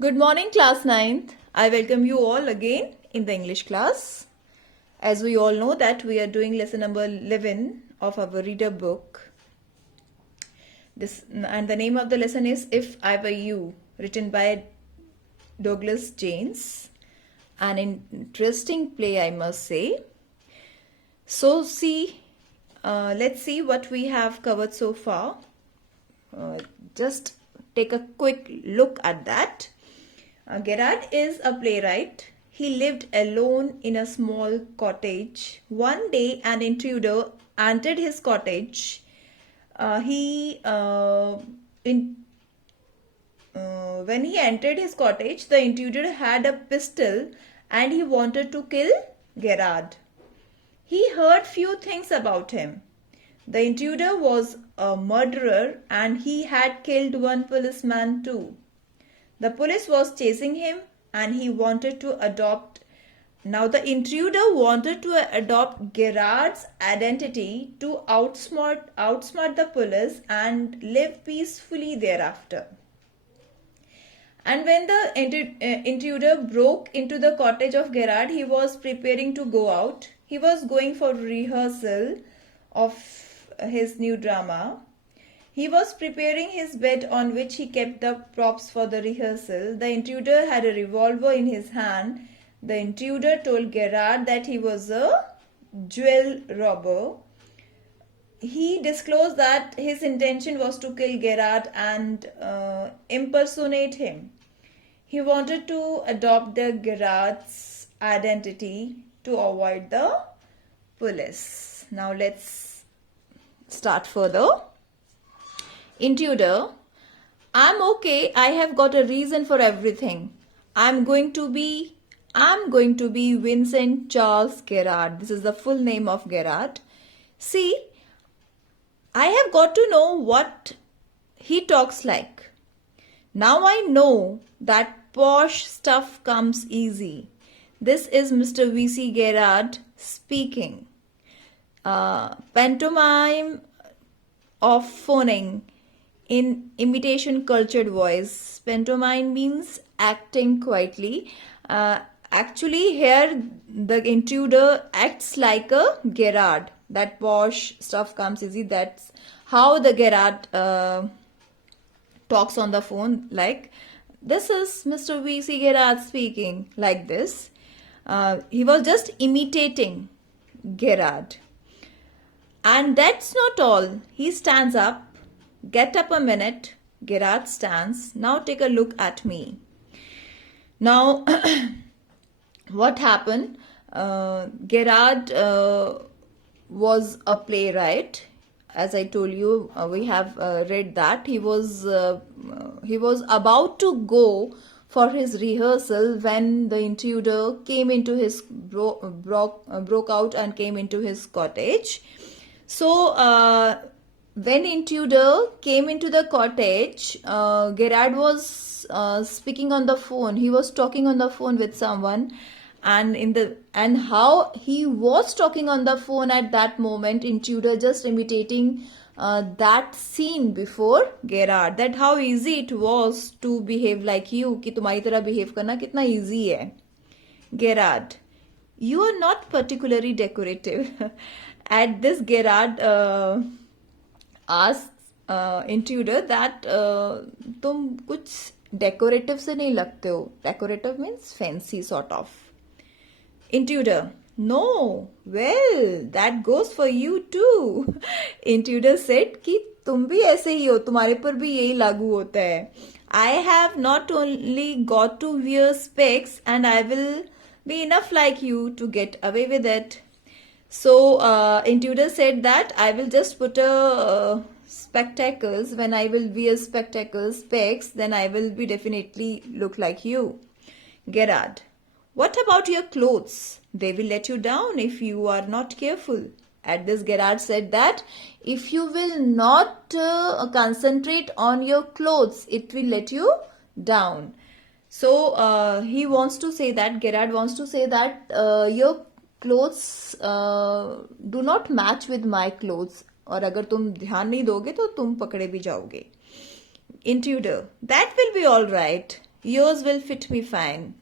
Good morning, class 9th. I welcome you all again in the English class. As we all know that we are doing lesson number 11 of our reader book. And the name of the lesson is If I Were You, written by Douglas Janes. An interesting play, I must say. So let's see what we have covered so far. Just take a quick look at that. Gerard is a playwright. He lived alone in a small cottage. One day, an intruder entered his cottage. When he entered his cottage, the intruder had a pistol and he wanted to kill Gerard. He heard few things about him. The intruder was a murderer and he had killed one policeman too. The police was chasing him and he wanted to adopt. Now the intruder wanted to adopt Gerard's identity to outsmart the police and live peacefully thereafter. And when the intruder broke into the cottage of Gerard, he was preparing to go out. He was going for rehearsal of his new drama. He was preparing his bed on which he kept the props for the rehearsal. The intruder had a revolver in his hand. The intruder told Gerard that he was a jewel robber. He disclosed that his intention was to kill Gerard and impersonate him. He wanted to adopt the Gerard's identity to avoid the police. Now let's start further. Intruder: I'm okay. I have got a reason for everything. I'm going to be Vincent Charles Gerard. This is the full name of Gerard. See, I have got to know what he talks like. Now I know that posh stuff comes easy. This is Mr. V.C. Gerard speaking. Pantomime of phoning in imitation cultured voice. Pantomime means acting quietly. Actually, here the intruder acts like a Gerard. That posh stuff comes easy. That's how the Gerard talks on the phone. Like, this is Mr. V.C. Gerard speaking. Like this. He was just imitating Gerard. And that's not all. He stands up. Get up a minute. Gerard stands. Now take a look at me. Now, what happened? Gerard was a playwright. As I told you, we have read that he was about to go for his rehearsal when the intruder came into his broke out and came into his cottage. So when intruder came into the cottage, Gerard was speaking on the phone. He was talking on the phone with someone, and how he was talking on the phone at that moment, intruder just imitating that scene before Gerard. That how easy it was to behave like you. कि तुम्हारी तरह behave करना कितना easy है. Gerard: you are not particularly decorative. At this, Gerard asks intruder that तुम कुछ decorative से नहीं लगते हो. Decorative means fancy sort of. Intruder: no, well, that goes for you too. Intruder said कि तुम भी ऐसे ही हो, तुम्हारे पर भी यही लागू होता है. I have not only got to wear specs and I will be enough like you to get away with it. So intruder said that I will just put a spectacles. When I will wear spectacles, specs, then I will be definitely look like you. Gerard: what about your clothes? They will let you down if you are not careful. At this, Gerard said that if you will not concentrate on your clothes, it will let you down. So he wants to say that, Gerard wants to say that your clothes do not match with my clothes. और अगर तुम ध्यान नहीं दोगे तो तुम पकड़े भी जाओगे. Intruder: that will be all right. yours will fit me fine.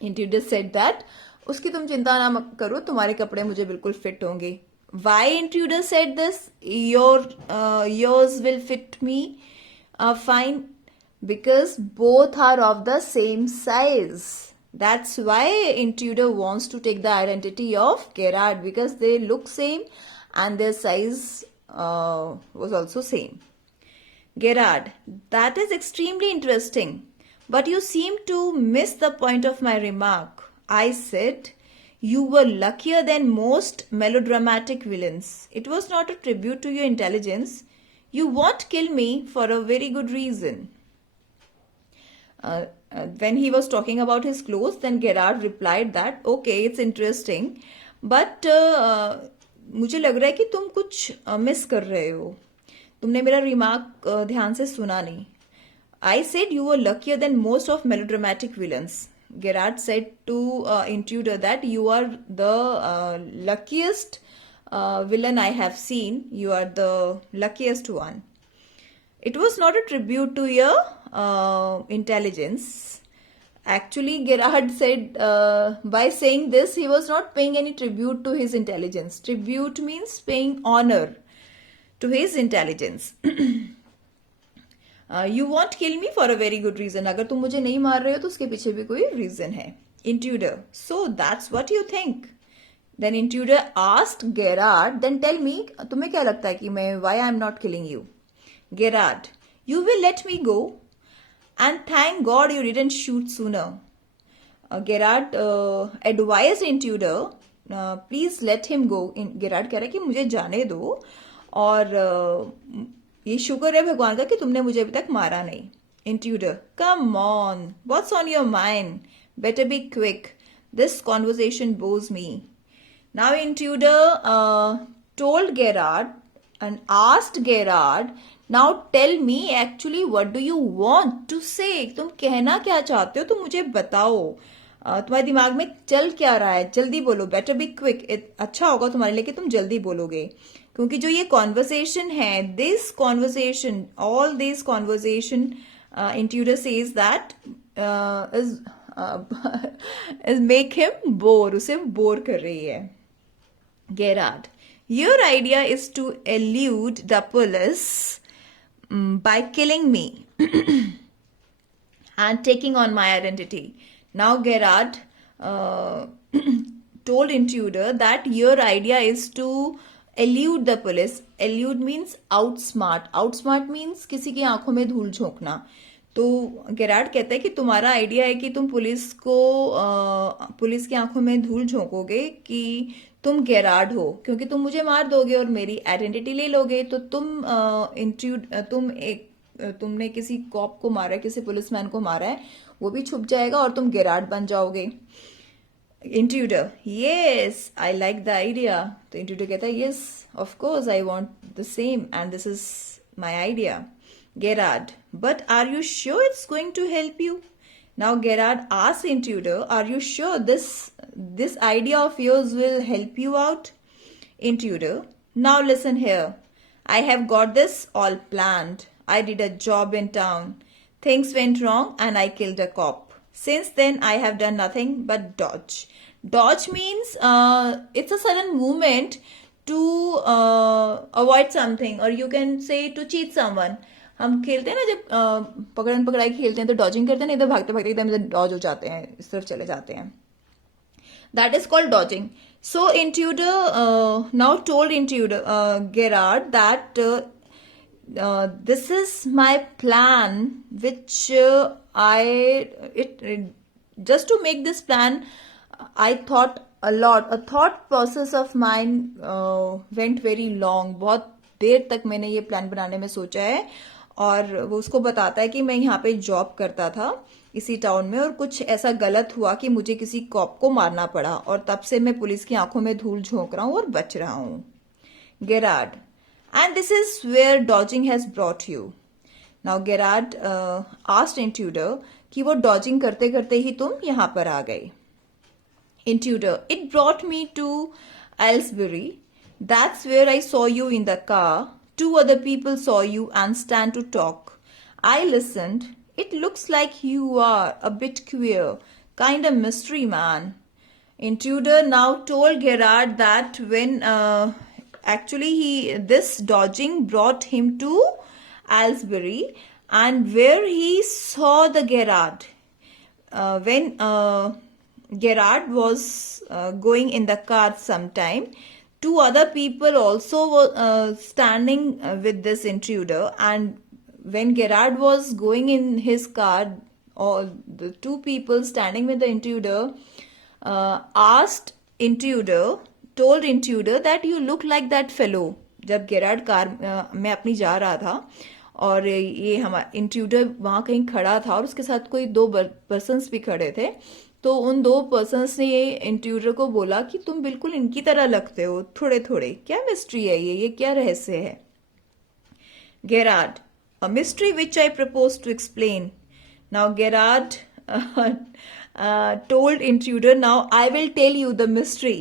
Intruder said that, उसकी तुम चिंता ना करो, तुम्हारे कपड़े मुझे बिल्कुल फिट होंगे. Why intruder said this? Yours will fit me fine, because both are of the same size. That's why intruder wants to take the identity of Gerard, because they look same and their size was also same. Gerard, that is extremely interesting, but you seem to miss the point of my remark. I said, you were luckier than most melodramatic villains. It was not a tribute to your intelligence. You won't kill me for a very good reason. When he was talking about his clothes, then Gerard replied that, okay, it's interesting, but मुझे लग रहा है कि तुम कुछ miss कर रहे हो. तुमने मेरा रिमार्क ध्यान से सुना नहीं. I said you were luckier than most of melodramatic villains. Gerard said to intruder that you are the luckiest villain I have seen. You are the luckiest one. It was not a tribute to your intelligence. Actually, Gerard said by saying this, he was not paying any tribute to his intelligence. Tribute means paying honor to his intelligence. You won't kill me for a very good reason. अगर तुम मुझे नहीं मार रहे हो तो उसके पीछे भी कोई reason है. Intruder, so that's what you think. Then intruder asked Gerard, then tell me, तुम्हें क्या लगता है कि मैं why I'm not killing you? Gerard, you will let me go, and thank God you didn't shoot sooner. Gerard advised intruder, please let him go. Gerard कह रहा है कि मुझे जाने दो, और ये शुक्र है भगवान का कि तुमने मुझे अभी तक मारा नहीं. Intruder, come on, what's on your mind? Better be quick. This conversation bores me. Now intruder told Gerard and asked Gerard, now tell me actually what do you want to say? तुम कहना क्या चाहते हो, तुम मुझे बताओ. तुम्हारे दिमाग में चल क्या रहा है, जल्दी बोलो. Better be quick. अच्छा होगा तुम्हारे लिए कि तुम जल्दी बोलोगे, क्योंकि जो ये कॉन्वर्सेशन है, this conversation, all this conversation, intruder says that is make him bore. उसे बोर कर रही है. Gerard, your idea is to elude the police by killing me and taking on my identity. Now Gerard told intruder that your idea is to elude the police. Elude means outsmart. Outsmart means किसी की आंखों में धूल झोंकना. तो Gerard कहता है कि तुम्हारा आइडिया है कि तुम पुलिस की आंखों में धूल झोंकोगे कि तुम गेरार्ड हो, क्योंकि तुम मुझे मार दोगे और मेरी आइडेंटिटी ले लोगे. तो तुमने किसी कॉप को मारा है, किसी पुलिसमैन को मारा है, वो भी छुप जाएगा और तुम गेरार्ड बन जाओगे. Intruder, yes I like the idea. तो इंट्रूडर कहता है, yes of course I want the same and this is my idea. Gerard, but are you sure it's going to help you? Now Gerard asks intruder, are you sure this idea of yours will help you out? Intruder, now listen here. I have got this all planned. I did a job in town. Things went wrong and I killed a cop. Since then I have done nothing but dodge. Dodge means it's a sudden movement to avoid something, or you can say to cheat someone. हम खेलते हैं ना, जब पकड़न पकड़ाई खेलते हैं तो डॉजिंग करते हैं ना, इधर भागते भागते एकदम इधर डॉज हो जाते हैं, इस तरफ चले जाते हैं. That is called dodging. So intruder now told Gerard that this is my plan which just to make this plan, I thought a lot. A thought process of mine went very long. बहुत देर तक मैंने ये plan बनाने में सोचा है. और वो उसको बताता है कि मैं यहाँ पे जॉब करता था इसी टाउन में, और कुछ ऐसा गलत हुआ कि मुझे किसी कॉप को मारना पड़ा, और तब से मैं पुलिस की आंखों में धूल झोंक रहा हूँ और बच रहा हूँ. Gerard, and this is where dodging has brought you. Now Gerard asked intruder कि वो डॉजिंग करते करते ही तुम यहाँ पर आ गए. Intruder, it brought me to Aylesbury. That's where I saw you in the car. 2 other people saw you and stand to talk. I listened. It looks like you are a bit queer, kind of mystery man. Intruder now told Gerard that when actually this dodging brought him to Aylesbury, and where he saw the Gerard. When Gerard was going in the car sometime, two other people also were standing with this intruder, and when Gerard was going in his car, all the two people standing with the intruder asked intruder, told intruder that you look like that fellow. जब Gerard car में अपनी जा रहा था और ये हमारा intruder वहां कहीं खड़ा था और उसके साथ कोई दो पर्सन्स भी खड़े थे, तो उन दो पर्सन्स ने ये इंट्रूडर को बोला कि तुम बिल्कुल इनकी तरह लगते हो थोड़े थोड़े, क्या मिस्ट्री है ये क्या रहस्य है? Gerard, a mystery which I propose to explain. Now Gerard told intruder, now I will tell you the mystery.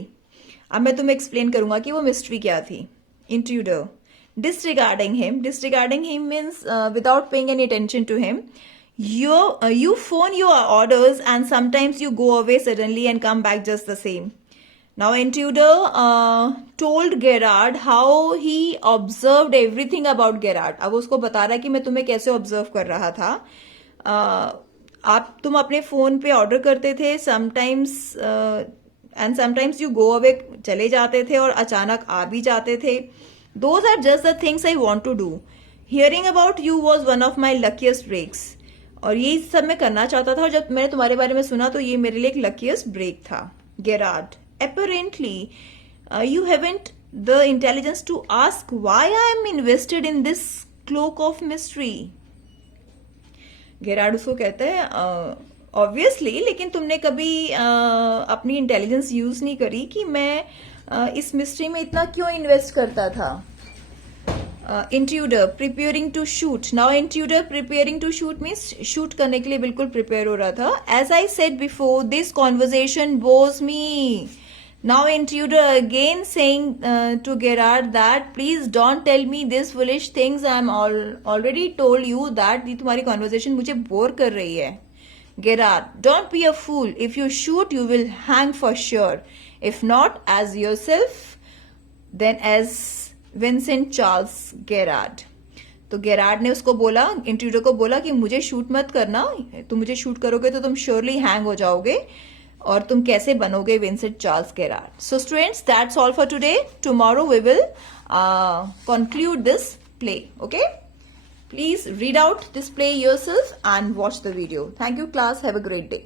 अब मैं तुम्हें एक्सप्लेन करूंगा कि वो मिस्ट्री क्या थी. Intruder, disregarding him means without paying any attention to him. You phone your orders and sometimes you go away suddenly and come back just the same. Now intruder told Gerard how he observed everything about Gerard. अब उसको बता रहा है कि मैं तुम्हें कैसे observe कर रहा था. तुम अपने फोन पे ऑर्डर करते थे sometimes and sometimes you go away, चले जाते थे और अचानक आ भी जाते थे. Those are just the things I want to do. Hearing about you was one of my luckiest breaks. और ये सब मैं करना चाहता था और जब मैंने तुम्हारे बारे में सुना तो ये मेरे लिए एक लकीस्ट ब्रेक था. Gerard, apparently you haven't the intelligence to ask why I am invested in this cloak of mystery. Gerard उसको कहते हैं ऑब्वियसली, लेकिन तुमने कभी अपनी इंटेलिजेंस यूज नहीं करी कि मैं इस मिस्ट्री में इतना क्यों इन्वेस्ट करता था. Intruder preparing to shoot. Now intruder preparing to shoot means shoot करने के लिए बिल्कुल प्रिपेयर हो रहा था. As I said before, this conversation bores me. Now intruder again saying to Gerard that please don't tell me these foolish things. I am already told you that ये तुम्हारी conversation मुझे bore कर रही है. Gerard, don't be a fool. If you shoot, you will hang for sure. If not as yourself, then as Vincent Charles Gerard. तो Gerard ने उसको बोला, इंट्रूडर को बोला कि मुझे शूट मत करना, तुम मुझे शूट करोगे तो तुम श्योरली हैंग हो जाओगे और तुम कैसे बनोगे Vincent Charles Gerard. So students, that's all for today. Tomorrow we will conclude this play. Okay, please read out this play yourself and watch the video. Thank you class, have a great day.